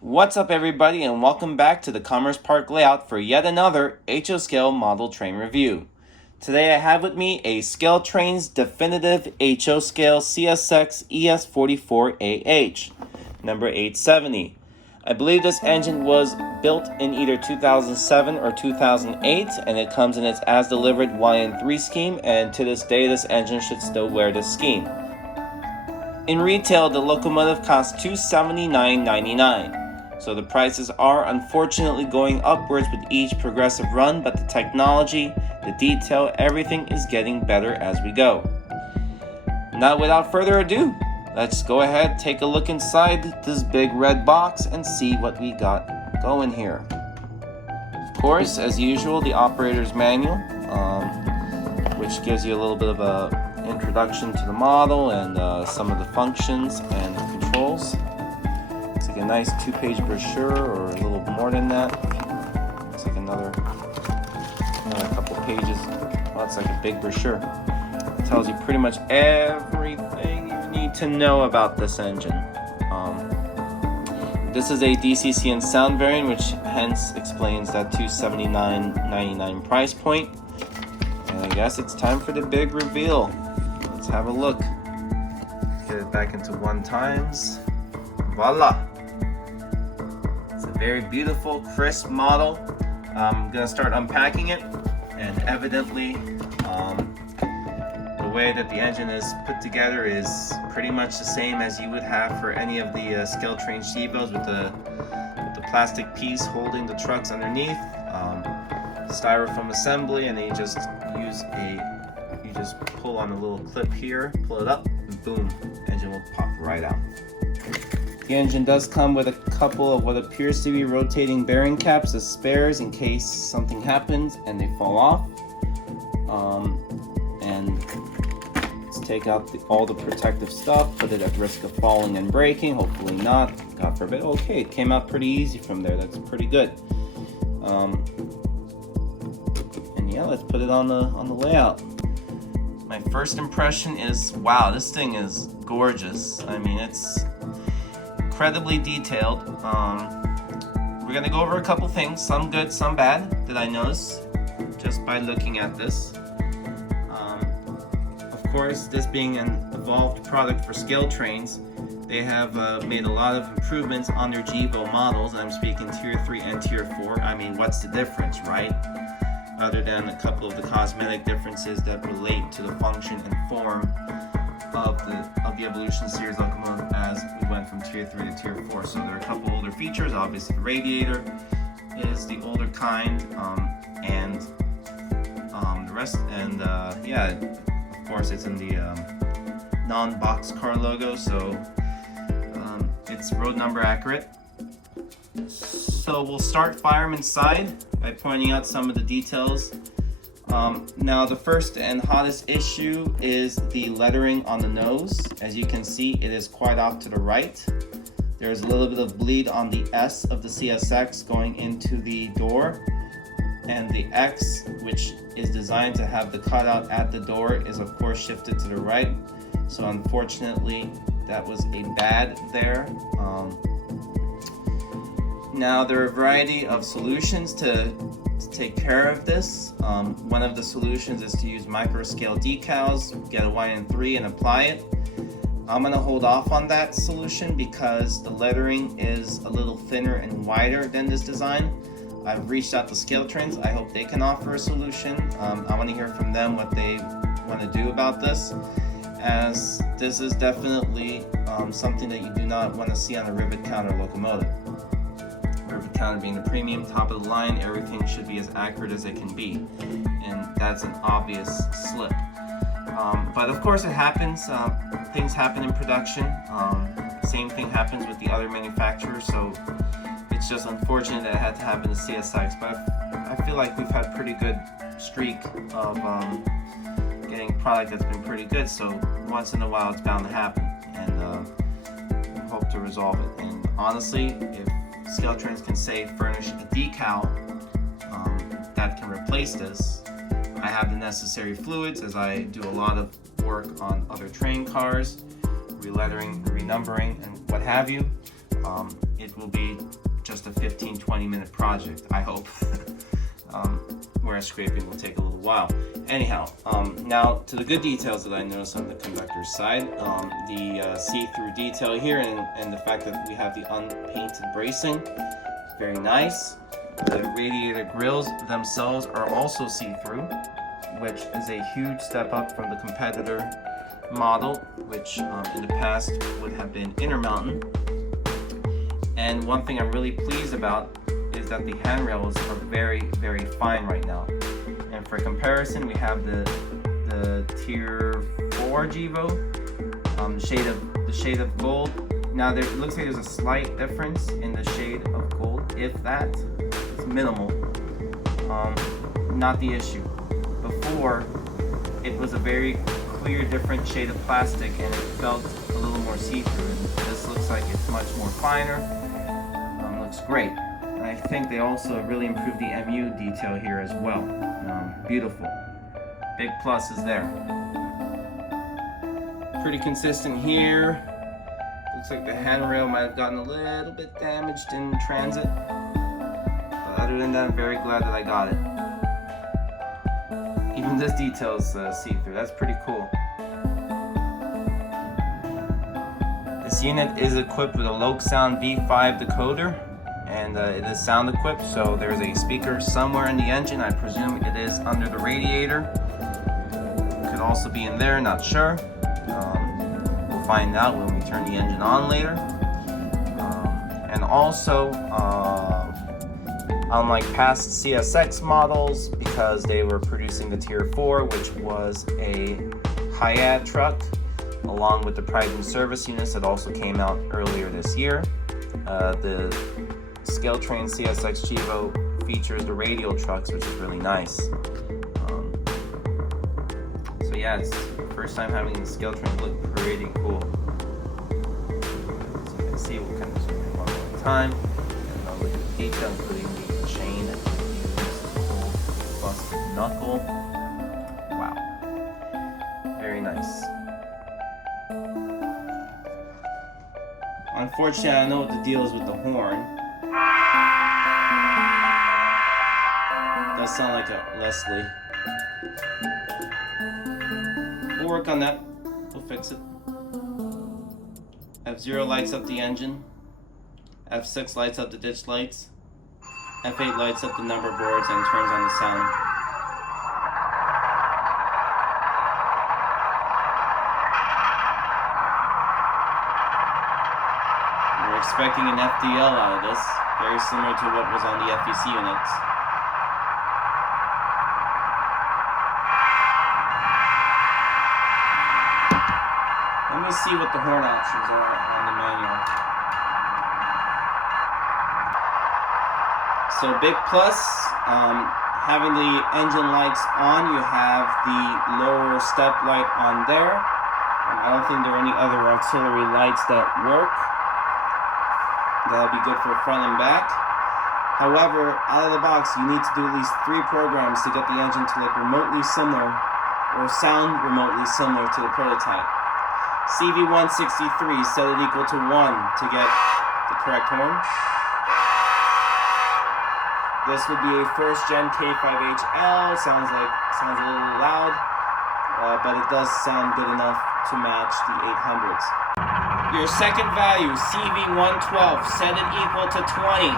What's up, everybody, and welcome back to the Commerce Park layout for yet another HO Scale model train review. Today I have with me a Scale Trains Definitive HO Scale CSX ES44AH, number 870. I believe this engine was built in either 2007 or 2008, and it comes in its as-delivered YN3 scheme, and to this day this engine should still wear this scheme. In retail, the locomotive costs $279.99. So the prices are unfortunately going upwards with each progressive run, but the technology, the detail, everything is getting better as we go. Now, without further ado, let's go ahead, take a look inside this big red box and see what we got going here. Of course, as usual, the operator's manual, which gives you a little bit of an introduction to the model and some of the functions and the controls. It's like a nice 2-page brochure, or a little more than that. It's like another couple pages. Well, it's like a big brochure. It tells you pretty much everything you need to know about this engine. This is a DCCN sound variant, which hence explains that $279.99 price point. And I guess it's time for the big reveal. Let's have a look. Get it back into 1x. Voila! It's a very beautiful, crisp model. I'm gonna start unpacking it, and evidently the way that the engine is put together is pretty much the same as you would have for any of the Scale Trains Gevos, with the plastic piece holding the trucks underneath, styrofoam assembly, and then you just pull on a little clip here, pull it up, and boom, engine will pop right out. The engine does come with a couple of what appears to be rotating bearing caps as spares in case something happens and they fall off. And let's take out all the protective stuff, put it at risk of falling and breaking, hopefully not, God forbid. Okay, it came out pretty easy from there, that's pretty good. And yeah, let's put it on the layout. My first impression is, wow, this thing is gorgeous. I mean, it's incredibly detailed. We're gonna go over a couple things, some good, some bad, that I noticed just by looking at this. Of course, this being an evolved product for Scale Trains, they have made a lot of improvements on their Gevo models. I'm speaking Tier 3 and Tier 4. I mean, what's the difference, right? Other than a couple of the cosmetic differences that relate to the function and form of the Evolution Series locomotive as we went from Tier 3 to Tier 4. So there are a couple older features. Obviously, the radiator is the older kind, and the rest. And yeah, of course, it's in the non-boxcar logo, so it's road number accurate. So we'll start fireman's side by pointing out some of the details. Now, the first and hottest issue is the lettering on the nose. As you can see, it is quite off to the right. There's a little bit of bleed on the S of the CSX going into the door, and the X, which is designed to have the cutout at the door, is of course shifted to the right. So unfortunately, that was a bad there. Now, there are a variety of solutions to take care of this. One of the solutions is to use micro scale decals, get a YN3 and apply it. I'm gonna hold off on that solution because the lettering is a little thinner and wider than this design. I've reached out to Scale Trains. I hope they can offer a solution. I want to hear from them what they want to do about this, as this is definitely something that you do not want to see on a rivet counter locomotive. Rivet counter being the premium, top of the line, everything should be as accurate as it can be, and that's an obvious slip. But of course it happens, things happen in production, same thing happens with the other manufacturers, so it's just unfortunate that it had to happen to CSX, but I feel like we've had a pretty good streak of getting product that's been pretty good, so once in a while it's bound to happen, and hope to resolve it. And honestly, if Scale Trains can say furnish a decal that can replace this, I have the necessary fluids, as I do a lot of work on other train cars, relettering, renumbering, and what have you. it will be just a 15-20 minute project, I hope. Whereas scraping will take a little while. Anyhow, now to the good details that I noticed on the conductor's side. The see-through detail here and the fact that we have the unpainted bracing, very nice. The radiator grills themselves are also see-through, which is a huge step up from the competitor model, which in the past would have been Intermountain. And one thing I'm really pleased about is that the handrails are very, very fine right now. And for comparison, we have the Tier 4 Gevo, the shade of gold. Now it looks like there's a slight difference in the shade of gold, if that. It's minimal. Not the issue. Before, it was a very clear, different shade of plastic, and it felt a little more see-through. This looks like it's much more finer. Looks great. And I think they also really improved the MU detail here as well. Beautiful. Big pluses there. Pretty consistent here. Looks like the handrail might have gotten a little bit damaged in transit. But other than that, I'm very glad that I got it. Even this detail is see-through. That's pretty cool. This unit is equipped with a Lokesound V5 decoder, and it is sound equipped, so there's a speaker somewhere in the engine. I presume it is under the radiator. It could also be in there, not sure. We'll find out when we turn the engine on later. And also, unlike past CSX models, because they were producing the Tier 4, which was a Hiad truck, along with the Pride and Service units that also came out earlier this year. The Scaletrain CSX Gevo features the radial trucks, which is really nice. So yeah, it's the first time having the Scaletrain look pretty cool. So you can see we'll kind of zoom in one more time. And I'll look at the detail, including the chain that used, busted knuckle. Wow, very nice. Unfortunately, I don't know what the deal is with the horn. Does sound like a Leslie. We'll work on that. We'll fix it. F0 lights up the engine. F6 lights up the ditch lights. F8 lights up the number boards and turns on the sound. We're expecting an FDL out of this, very similar to what was on the FEC units. Let me see what the horn options are on the manual. So big plus, having the engine lights on, you have the lower step light on there. I don't think there are any other auxiliary lights that work. That'll be good for front and back. However, out of the box, you need to do at least 3 programs to get the engine to look remotely similar, or sound remotely similar to the prototype. CV163, set it equal to 1 to get the correct horn. This would be a first gen K5HL. Sounds a little loud, but it does sound good enough to match the 800s. Your second value, CV112, set it equal to 20.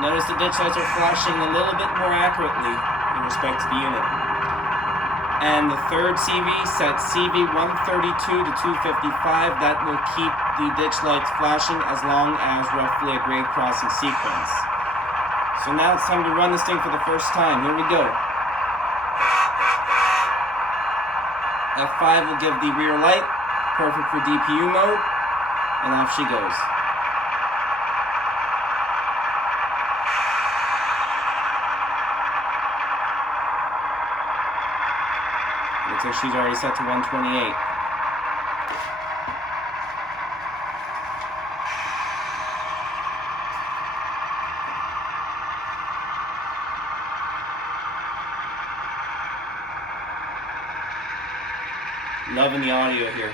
Notice the ditch lights are flashing a little bit more accurately in respect to the unit. And the third CV, set CV132 to 255. That will keep the ditch lights flashing as long as roughly a grade crossing sequence. So now it's time to run this thing for the first time. Here we go. F5 will give the rear light, perfect for DPU mode, and off she goes. Looks like she's already set to 128. Loving the audio here.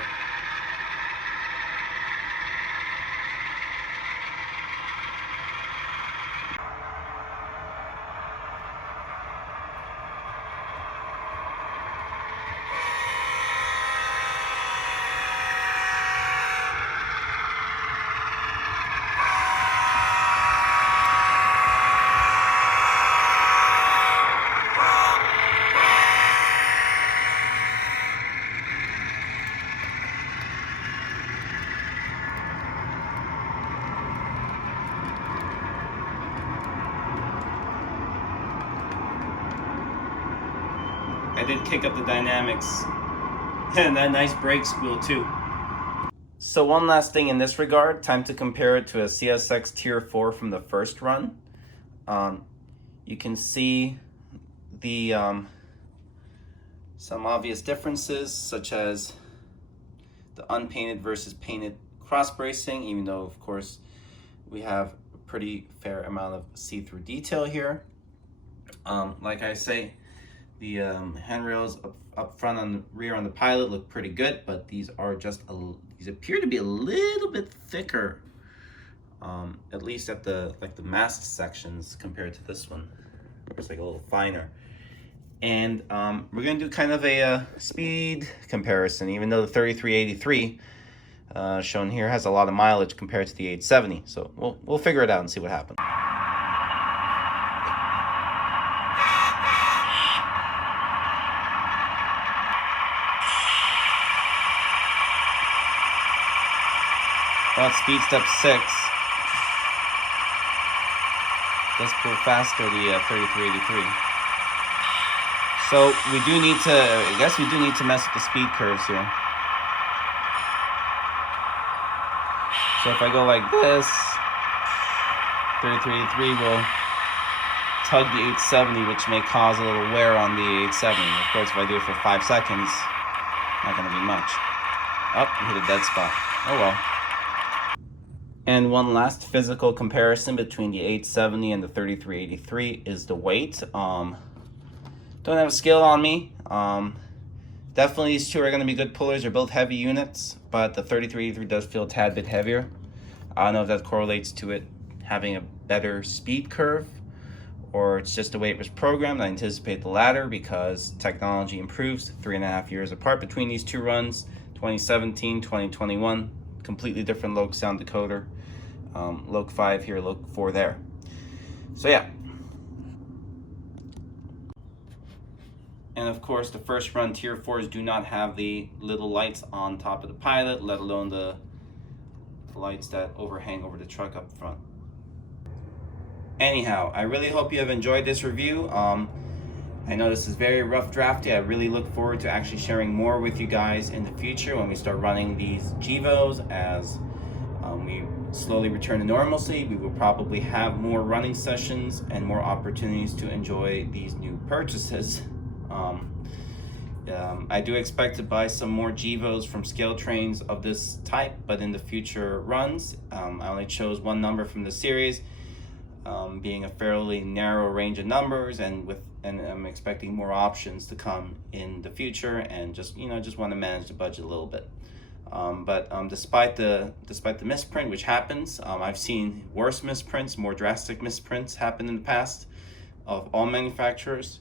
did kick up the dynamics. And that nice brake squeal too. So one last thing in this regard, time to compare it to a CSX Tier 4 from the first run. You can see the some obvious differences, such as the unpainted versus painted cross bracing, even though of course we have a pretty fair amount of see-through detail here. Like I say, the handrails up front on the rear on the Pilot look pretty good, but these are just these appear to be a little bit thicker, at least at the mast sections compared to this one. It's like a little finer. And we're gonna do kind of a speed comparison, even though the 3383 shown here has a lot of mileage compared to the 870. So we'll figure it out and see what happens. Well, at speed step 6, does pull faster, the 3383. So we do need to, I guess we do need to mess with the speed curves here. So if I go like this, 3383 will tug the 870, which may cause a little wear on the 870. Of course, if I do it for 5 seconds, not gonna be much. Oh, hit a dead spot. Oh well. And one last physical comparison between the 870 and the 3383 is the weight. Don't have a scale on me. Definitely these two are going to be good pullers. They're both heavy units, but the 3383 does feel a tad bit heavier. I don't know if that correlates to it having a better speed curve, or it's just the way it was programmed. I anticipate the latter because technology improves 3.5 years apart between these two runs. 2017, 2021, completely different Loke sound decoder. Loke 5 here, Loke 4 there. So yeah. And of course, the first run Tier 4s do not have the little lights on top of the Pilot, let alone the lights that overhang over the truck up front. Anyhow, I really hope you have enjoyed this review. I know this is very rough drafty. I really look forward to actually sharing more with you guys in the future when we start running these GEVOs. As we slowly return to normalcy, we will probably have more running sessions and more opportunities to enjoy these new purchases. I do expect to buy some more GEVOs from scale trains of this type, but in the future runs, I only chose one number from the series, being a fairly narrow range of numbers, and I'm expecting more options to come in the future, and just want to manage the budget a little bit. But despite the misprint, which happens, I've seen worse misprints, more drastic misprints happen in the past of all manufacturers.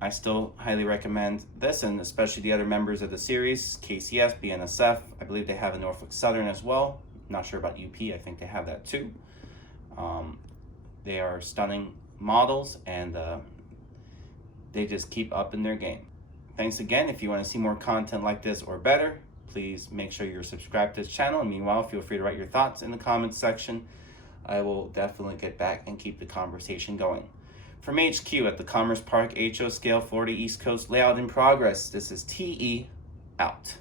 I still highly recommend this, and especially the other members of the series, KCS, BNSF. I believe they have a Norfolk Southern as well. Not sure about UP, I think they have that too. They are stunning models, and they just keep up in their game. Thanks again. If you want to see more content like this or better, please make sure you're subscribed to this channel. And meanwhile, feel free to write your thoughts in the comments section. I will definitely get back and keep the conversation going. From HQ at the Commerce Park HO Scale Florida East Coast Layout in Progress, this is TE out.